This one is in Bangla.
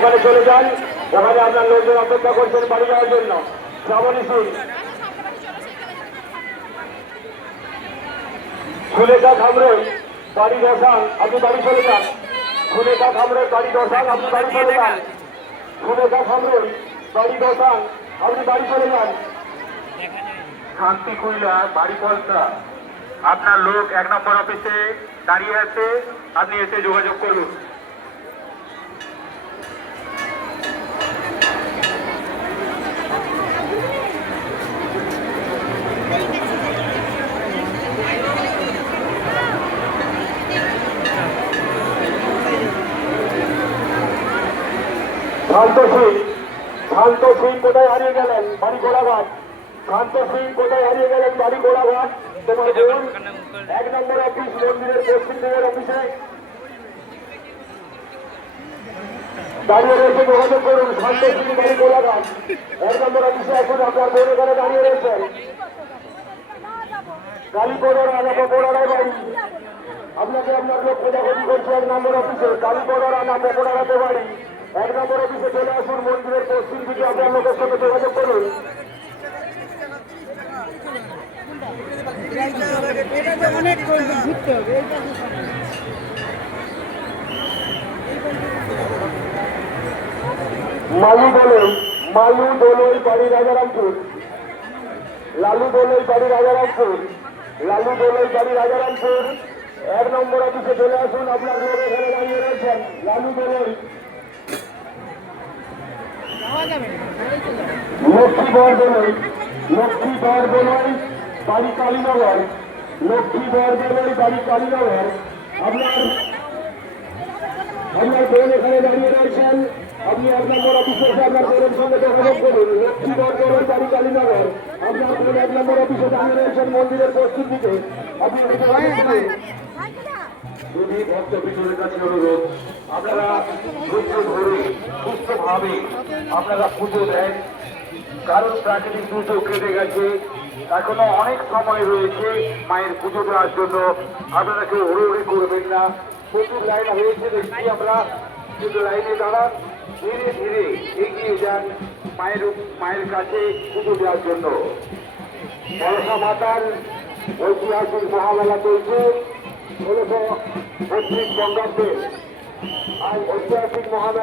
ওখানে চলে যান, ওখানে আপনার লোকজন অপেক্ষা করছেন বাড়ি যাওয়ার জন্য। শ্রাবণী সিং, সুলেখা খামরই বাড়ি দশান, আপনি বাড়ি চলে যান। সুলেখা খামরই বাড়ি দশান, আপনি বাড়ি চলে যান। সুলেখা খামরই বাড়ি দশান, আপনি বাড়ি চলে যান। শান্তি কুইলা বাড়ি পলতা, আপনার লোক 1 নম্বর অফিসে দাঁড়িয়ে আছে, আপনি এসে যোগাযোগ করুন। শান্ত সিং কোথায় হারিয়ে গেলেন? বাড়ি গোড়াঘাট। শান্ত সিং কোথায় হারিয়ে গেলেন? বাড়ি গোড়াঘাট। তোমার বোন 1 নম্বর অফিস, মন্দিরের পশ্চিম দিকের অফিসে দাঁড়িয়ে রয়েছে, যোগাযোগ করুন। শান্ত সিং বাড়ি গোড়াঘাট 1 নম্বর অফিসে এখন আপনার বোন এখানে দাঁড়িয়ে রয়েছেন। কালীপড়ার আনা পড়ারায় বাড়ি, আপনাকে আপনার লোক খোঁজাখুঁজি করছে 1 নম্বর অফিসে। কালীপড়ার আনা পড়ারাতে বাড়ি 1 নম্বর অফিসে চলে আসুন, মন্দিরের পশ্চিম দিকে আপনার লোকের সঙ্গে যোগাযোগ করুন। মালু দোলই বাড়ি রাজারামপুর। লালু দোলই বাড়ি রাজারামপুর। লালু দোলই বাড়ি রাজারামপুর 1 নম্বর অফিসে চলে আসুন, আপনার লোক এখানে দাঁড়িয়ে রয়েছেন। লালু দোলই। লক্ষ্মীবর দোলই বাড়ি কালীনগর। লক্ষ্মীবর দোলই বাড়ি কালীনগর, আপনার বোন এখানে দাঁড়িয়ে রয়েছেন। আপনি 1 নম্বর অফিসে এসে আপনার বোনের সঙ্গে যোগাযোগ করুন। লক্ষ্মীবর দোলই বাড়ি কালীনগর, আপনার বোন 1 নম্বর অফিসে দাঁড়িয়ে রয়েছেন, মন্দিরের পশ্চিম দিকে। আপনি যদি ভক্তবৃন্দের কাছে অনুরোধ, আপনারা ধৈর্য ধরে সুস্থভাবে আপনারা পুজো দেন, কারণ প্রাকৃতিক দুর্যোগ কেটে গেছে, এখনো অনেক সময় রয়েছে মায়ের পুজো দেওয়ার জন্য। আপনারা কেউ হুড়োহুড়ি করবেন না, প্রচুর লাইন হয়েছে দেখছি আমরা, কিন্তু লাইনে দাঁড়ান, ধীরে ধীরে এগিয়ে যান মায়ের কাছে পুজো দেওয়ার জন্য। মনসা মাতার ঐতিহাসিক মহামেলা চলছে 1632 বঙ্গাব্দে। আর ঐতিহাসিক মহামেলা